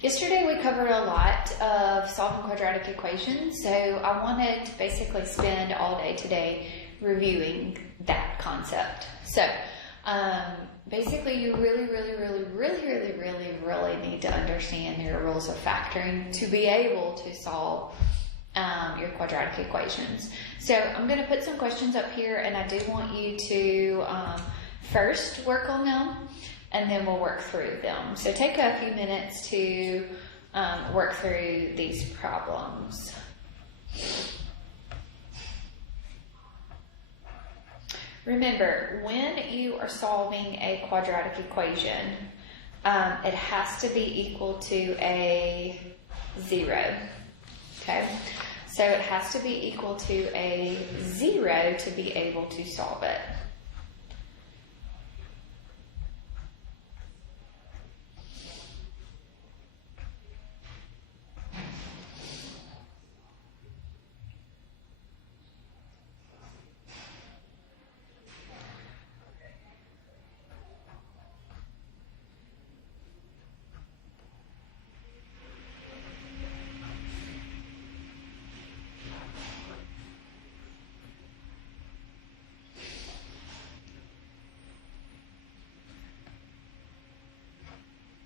Yesterday we covered a lot of solving quadratic equations, so I wanted to basically spend all day today reviewing that concept. So basically you really need to understand your rules of factoring to be able to solve your quadratic equations. So I'm going to put some questions up here, and I do want you to first work on them, and then we'll work through them. So take a few minutes to work through these problems. Remember, when you are solving a quadratic equation, it has to be equal to a 0. Okay? So it has to be equal to a 0 to be able to solve it.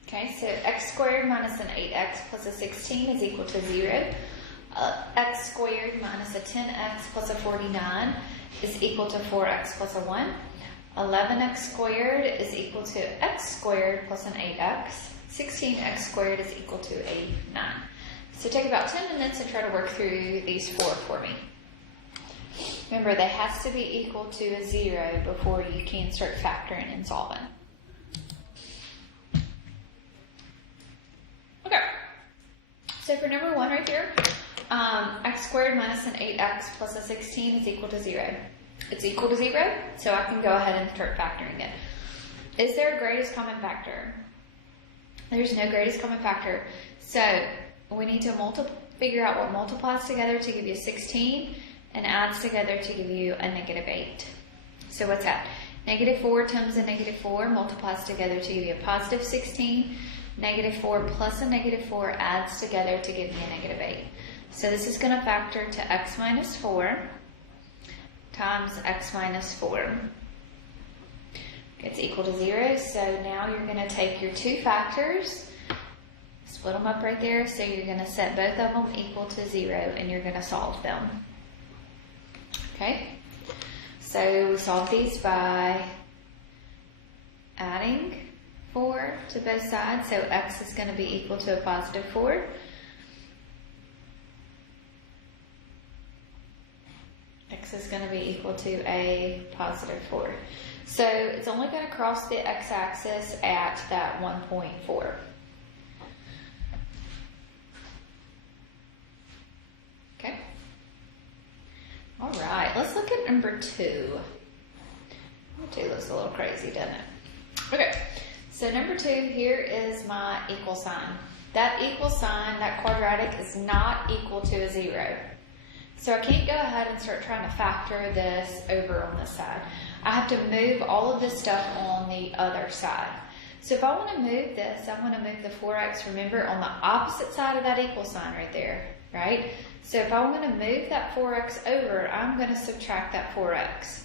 Okay, so x squared minus an 8x plus a 16 is equal to 0. X squared minus a 10x plus a 49 is equal to 4x plus a 1. 11x squared is equal to x squared plus an 8x. 16x squared is equal to a 9. So take about 10 minutes and try to work through these four for me. Remember, they have to be equal to a 0 before you can start factoring and solving. Okay, so for number 1 right here, x squared minus an 8x plus a 16 is equal to 0. It's equal to 0, so I can go ahead and start factoring it. Is there a greatest common factor? There's no greatest common factor, so we need to figure out what multiplies together to give you 16 and adds together to give you a negative 8. So what's that? Negative 4 times a negative 4 multiplies together to give you a positive 16. Negative 4 plus a negative 4 adds together to give me a negative 8. So this is going to factor to x minus 4 times x minus 4. It's equal to 0, so now you're going to take your two factors, split them up right there, so you're going to set both of them equal to 0, and you're going to solve them. Okay? So we solve these by adding 4 to both sides, so x is going to be equal to a positive 4. X is going to be equal to a positive 4. So it's only going to cross the x-axis at that 1.4. Okay. All right, let's look at number 2. Number 2 looks a little crazy, doesn't it? Okay. So number 2, here is my equal sign. That equal sign, that quadratic, is not equal to a 0. So I can't go ahead and start trying to factor this over on this side. I have to move all of this stuff on the other side. So if I want to move this, I want to move the 4x, remember, on the opposite side of that equal sign right there, right? So if I want to move that 4x over, I'm going to subtract that 4x.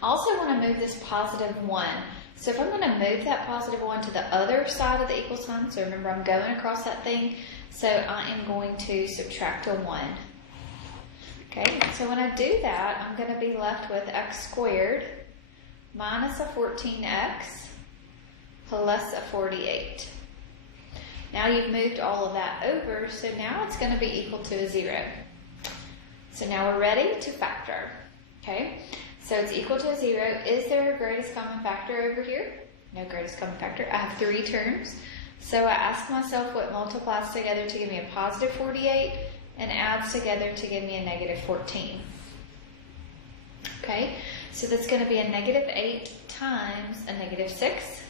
I also want to move this positive 1. So if I'm going to move that positive 1 to the other side of the equal sign, so remember I'm going across that thing, so I am going to subtract a 1. Okay, so when I do that, I'm going to be left with x squared minus a 14x plus a 48. Now you've moved all of that over, so now it's going to be equal to a 0. So now we're ready to factor. Okay, so it's equal to a 0. Is there a greatest common factor over here? No greatest common factor. I have 3 terms. So I ask myself what multiplies together to give me a positive 48 and adds together to give me a negative 14. Okay, so that's going to be a negative 8 times a negative 6.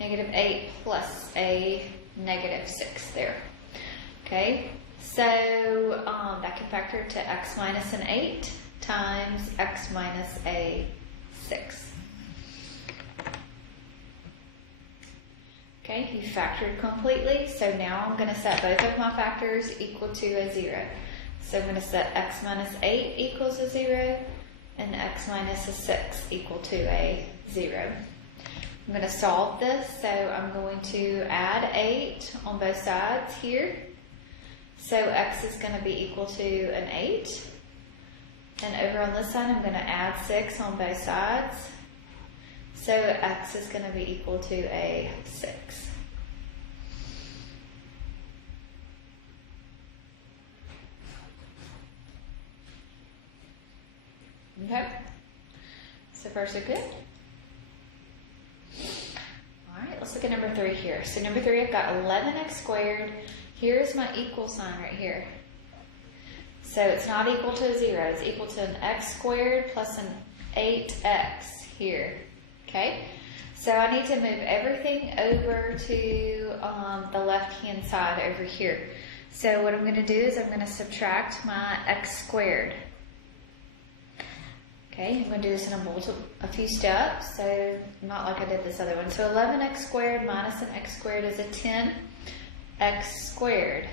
Negative 8 plus a negative 6 there. Okay, so that can factor to x minus an 8 times x minus a 6. Okay, you factored completely, so now I'm going to set both of my factors equal to a 0. So I'm going to set x minus 8 equals a 0, and x minus a 6 equal to a 0. I'm going to solve this, so I'm going to add 8 on both sides here. So x is going to be equal to an 8. And over on this side, I'm going to add 6 on both sides. So x is going to be equal to a 6. Okay, so far so good. Alright, let's look at number 3 here. So number 3, I've got 11x squared. Here's my equal sign right here. So it's not equal to a 0, it's equal to an x squared plus an 8x here. Okay, so I need to move everything over to the left-hand side over here. So what I'm going to do is I'm going to subtract my x squared. Okay, I'm going to do this in a few steps, so not like I did this other one. So 11x squared minus an x squared is a 10x squared.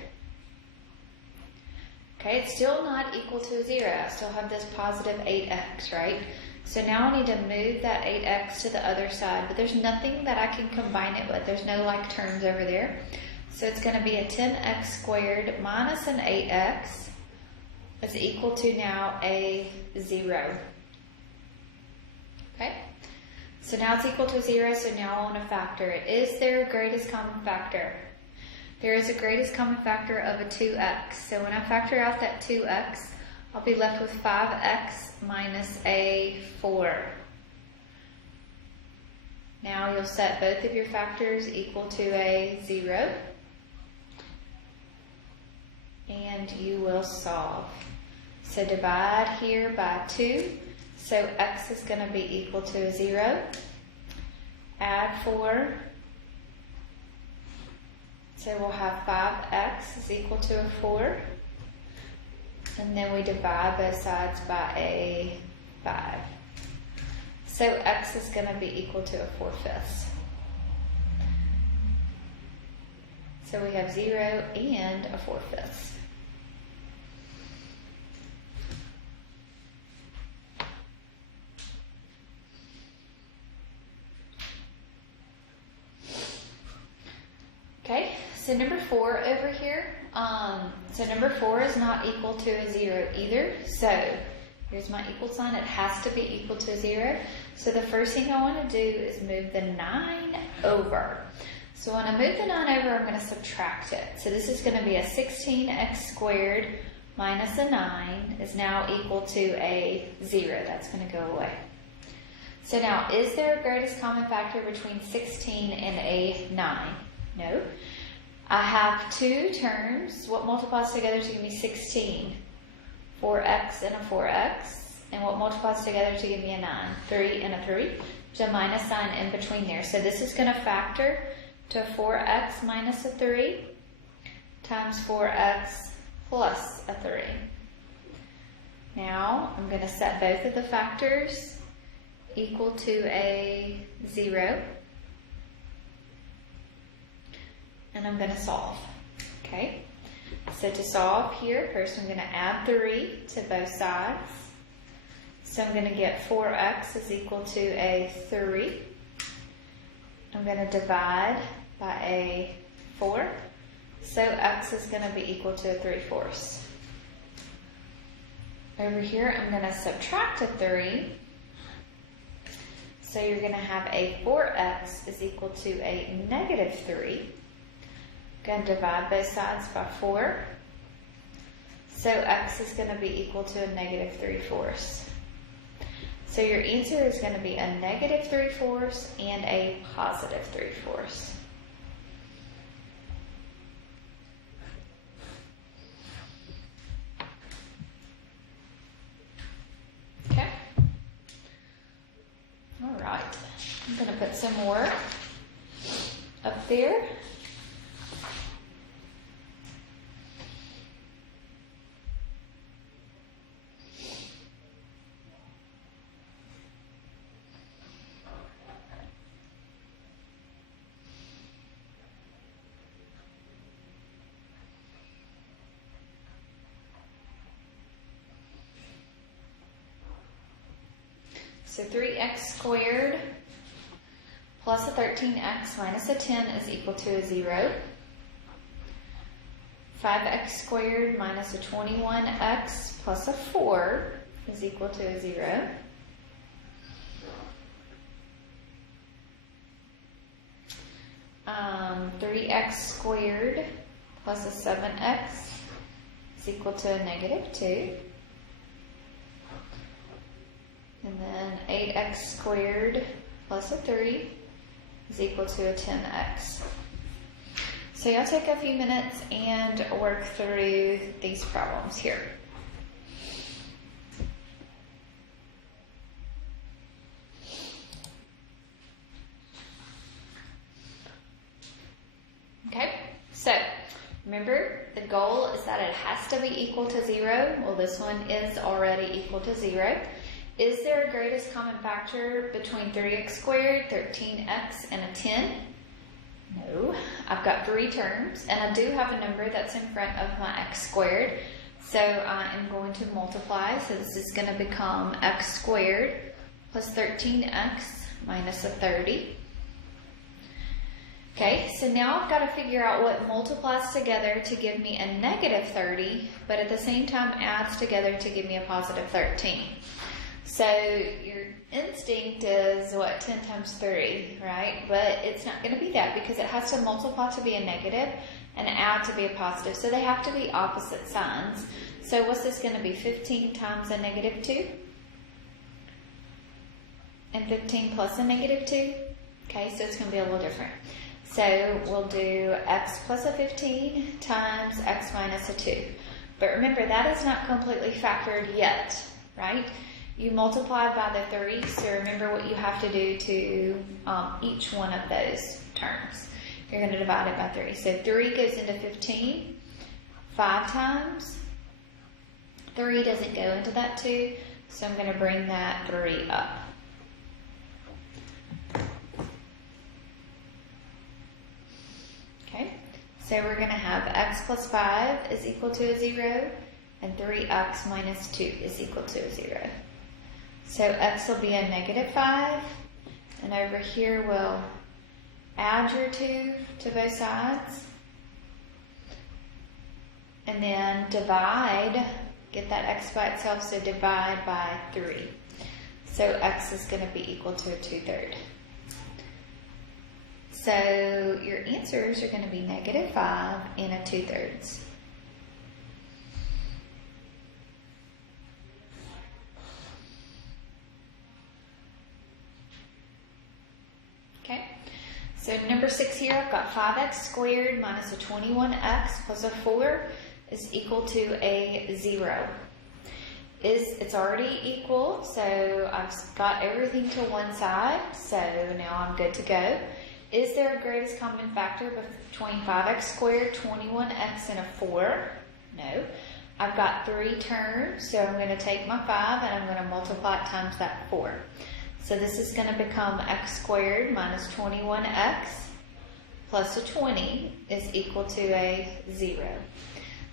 Okay, it's still not equal to a 0. I still have this positive 8x, right? So now I need to move that 8x to the other side, but there's nothing that I can combine it with. There's no like terms over there. So it's going to be a 10x squared minus an 8x is equal to now a 0. Okay, so now it's equal to 0, so now I want to factor it. Is there a greatest common factor? There is a greatest common factor of a 2x. So when I factor out that 2x, I'll be left with 5x minus a 4. Now you'll set both of your factors equal to a 0. And you will solve. So divide here by 2. So x is going to be equal to a 0. Add 4. So we'll have 5x is equal to a 4. And then we divide both sides by a 5. So x is going to be equal to a 4/5. So we have 0 and a 4/5. Okay, so number 4 over here, so number 4 is not equal to a 0 either. So here's my equal sign. It has to be equal to a 0. So the first thing I want to do is move the 9 over. So when I move the 9 over, I'm going to subtract it. So this is going to be a 16x squared minus a 9 is now equal to a 0. That's going to go away. So now, is there a greatest common factor between 16 and a 9? No. I have two terms. What multiplies together to give me 16? 4x and a 4x. And what multiplies together to give me a 9? 3 and a 3. There's a minus sign in between there. So this is going to factor to 4x minus a 3 times 4x plus a 3. Now I'm going to set both of the factors equal to a 0. And I'm going to solve. Okay, so to solve here, first I'm going to add 3 to both sides. So I'm going to get 4x is equal to a 3. I'm going to divide by a 4. So x is going to be equal to a 3/4. Over here, I'm going to subtract a 3. So you're going to have a 4x is equal to a negative 3. Going to divide both sides by 4. So x is going to be equal to a negative 3/4. So your answer is going to be a negative 3/4 and a positive 3/4. Okay. All right. I'm going to put some more up there. So 3x squared plus a 13x minus a 10 is equal to a 0. 5x squared minus a 21x plus a 4 is equal to a 0. Um, 3x squared plus a 7x is equal to a negative 2. And then 8x squared plus a 3 is equal to a 10x. So y'all take a few minutes and work through these problems here. Okay, so remember the goal is that it has to be equal to 0. Well, this one is already equal to 0. Is there a greatest common factor between 3x squared, 13x, and a 10? No. I've got 3 terms, and I do have a number that's in front of my x squared. So I am going to multiply. So this is going to become x squared plus 13x minus a 30. Okay, so now I've got to figure out what multiplies together to give me a negative 30, but at the same time adds together to give me a positive 13. So your instinct is what, 10 times 3, right? But it's not going to be that because it has to multiply to be a negative and add to be a positive. So they have to be opposite signs. So what's this going to be? 15 times a negative 2? And 15 plus a negative 2? Okay, so it's going to be a little different. So we'll do x plus a 15 times x minus a 2. But remember, that is not completely factored yet, right? You multiply by the 3, so remember what you have to do to each one of those terms. You're going to divide it by 3. So 3 goes into 15 5 times. 3 doesn't go into that 2, so I'm going to bring that 3 up. Okay, so we're going to have x plus 5 is equal to a 0, and 3x minus 2 is equal to a 0. So x will be a negative 5, and over here we'll add your 2 to both sides, and then divide, get that x by itself, so divide by 3. So x is going to be equal to a 2/3. So your answers are going to be negative 5 and a 2/3. Okay, so number 6 here, I've got 5x squared minus a 21x plus a 4 is equal to a 0. It's already equal, so I've got everything to one side, so now I'm good to go. Is there a greatest common factor between 5x squared, 21x, and a 4? No. I've got 3 terms, so I'm going to take my 5 and I'm going to multiply it times that 4. So this is going to become x squared minus 21x plus a 20 is equal to a 0.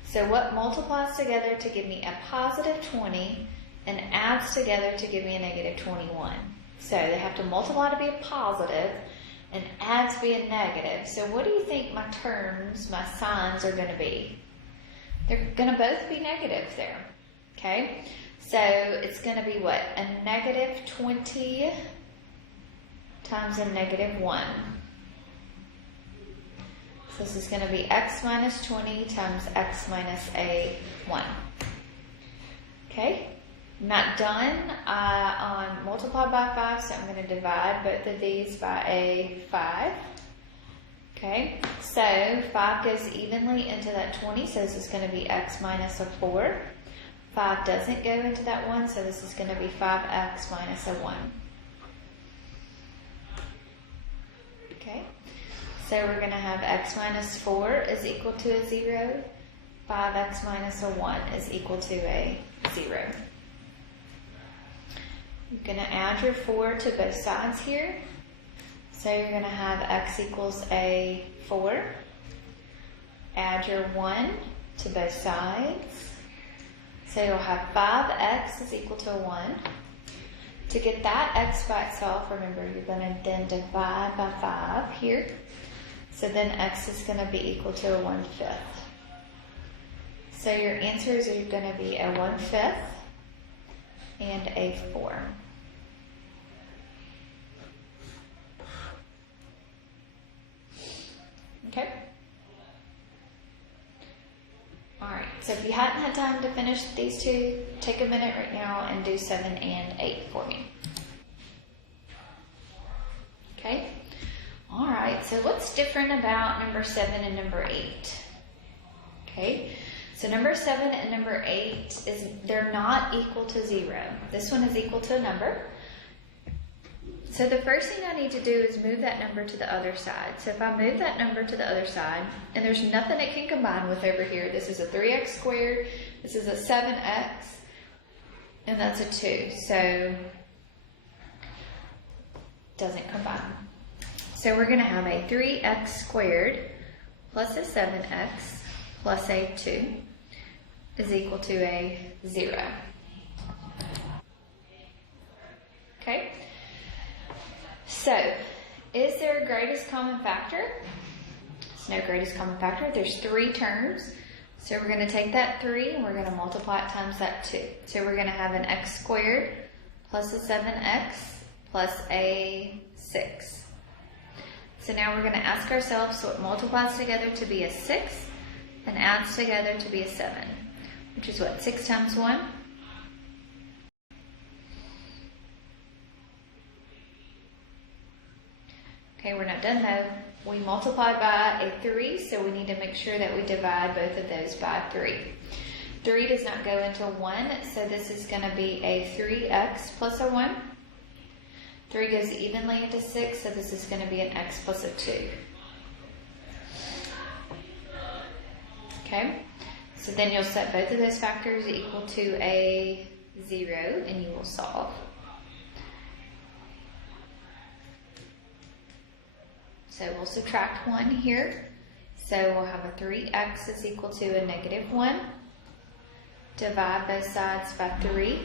So what multiplies together to give me a positive 20 and adds together to give me a negative 21? So they have to multiply to be a positive and add to be a negative. So what do you think my terms, my signs are going to be? They're going to both be negative there. Okay? So it's going to be what? A negative 20 times a negative 1. So this is going to be x minus 20 times x minus a 1. Okay? I'm not done on multiply by 5, so I'm going to divide both of these by a 5. Okay? So 5 goes evenly into that 20, so this is going to be x minus a 4. 5 doesn't go into that 1, so this is going to be 5x minus a 1. Okay, so we're going to have x minus 4 is equal to a 0. 5x minus a 1 is equal to a 0. You're going to add your 4 to both sides here. So you're going to have x equals a 4. Add your 1 to both sides. So you'll have 5x is equal to 1. To get that x by itself, remember you're going to then divide by 5 here. So then x is going to be equal to a 1/5. So your answers are going to be a 1/5 and a 4. Okay? Alright, so if you hadn't had time to finish these two, take a minute right now and do 7 and 8 for me. Okay? Alright, so what's different about number 7 and number 8? Okay, so number 7 and number 8 is they're not equal to 0. This one is equal to a number. So the first thing I need to do is move that number to the other side. So if I move that number to the other side, and there's nothing it can combine with over here. This is a 3x squared, this is a 7x, and that's a 2. So doesn't combine. So we're going to have a 3x squared plus a 7x plus a 2 is equal to a 0. Okay? So, is there a greatest common factor? There's no greatest common factor. There's 3 terms. So we're going to take that 3 and we're going to multiply it times that 2. So we're going to have an x squared plus a 7x plus a 6. So now we're going to ask ourselves what multiplies together to be a 6 and adds together to be a 7, which is what, 6 times 1? Okay, we're not done though. We multiplied by a 3, so we need to make sure that we divide both of those by 3. 3 does not go into 1, so this is going to be a 3x plus a 1. 3 goes evenly into 6, so this is going to be an x plus a 2. Okay, so then you'll set both of those factors equal to a 0, and you will solve. So we'll subtract 1 here. So we'll have a 3x is equal to a negative 1. Divide both sides by 3.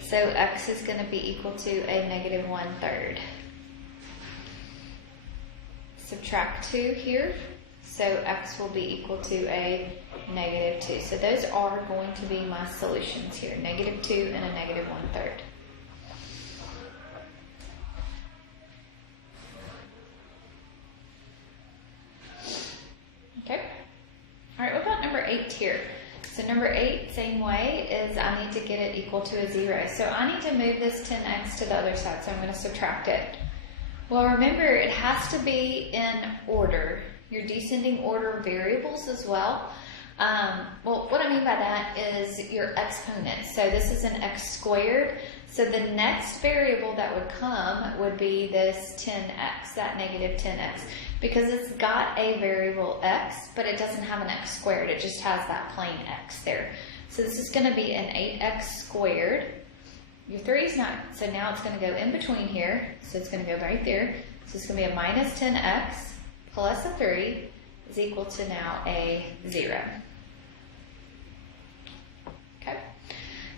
So x is going to be equal to a negative 1/3. Subtract 2 here. So x will be equal to a negative 2. So those are going to be my solutions here. Negative 2 and a negative 1/3. Okay. Alright, what about number 8 here? So number 8, same way, is I need to get it equal to a 0. So I need to move this 10x to the other side, so I'm going to subtract it. Well, remember, it has to be in order. Your descending order variables as well. Well, what I mean by that is your exponents. So this is an x squared. So the next variable that would come would be this 10x, that negative 10x. Because it's got a variable x, but it doesn't have an x squared. It just has that plain x there. So this is going to be an 8x squared. Your 3 is not, so now it's going to go in between here. So it's going to go right there. So it's going to be a minus 10x plus a 3 is equal to now a 0. Okay.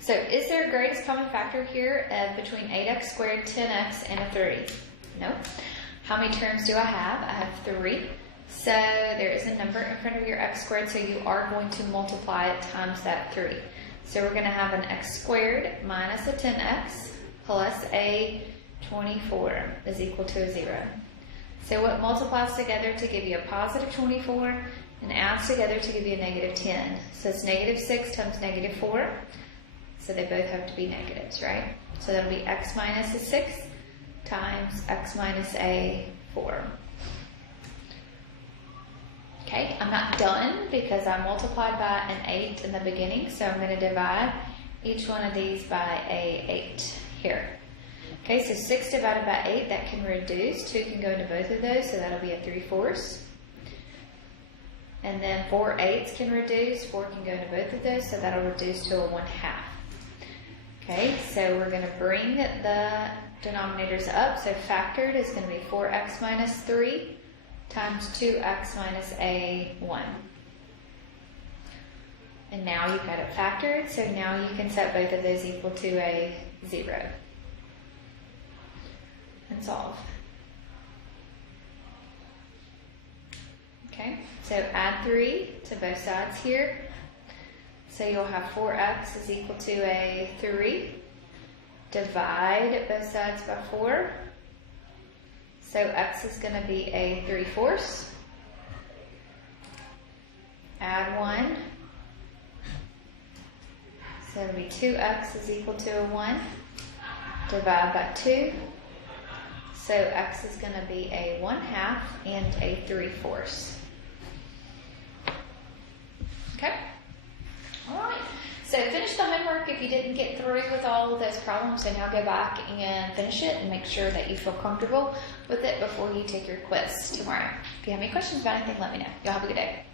So is there a greatest common factor here between 8x squared, 10x, and a 3? No. How many terms do I have? I have 3. So there is a number in front of your x squared, so you are going to multiply it times that 3. So we're going to have an x squared minus a 10x plus a 24 is equal to a 0. So what multiplies together to give you a positive 24 and adds together to give you a negative 10? So it's negative 6 times negative 4. So they both have to be negatives, right? So that'll be x minus a 6 times x minus a 4. Okay, I'm not done because I multiplied by an 8 in the beginning, so I'm going to divide each one of these by a 8 here. Okay, so 6 divided by 8, that can reduce. 2 can go into both of those, so that'll be a 3/4. And then 4/8 can reduce. 4 can go into both of those, so that'll reduce to a 1/2. Okay, so we're going to bring the denominators up. So factored is going to be 4x minus 3 times 2x minus a 1. And now you've got it factored, so now you can set both of those equal to a 0. and solve. Okay, so add 3 to both sides here. So you'll have 4x is equal to a 3. Divide both sides by 4. So x is going to be a 3/4. Add 1. So it'll be 2x is equal to a 1. Divide by 2. So x is going to be a 1/2 and a 3/4. Okay? Alright. So finish the homework if you didn't get through with all of those problems, so now go back and finish it and make sure that you feel comfortable with it before you take your quiz tomorrow. If you have any questions about anything, let me know. Y'all have a good day.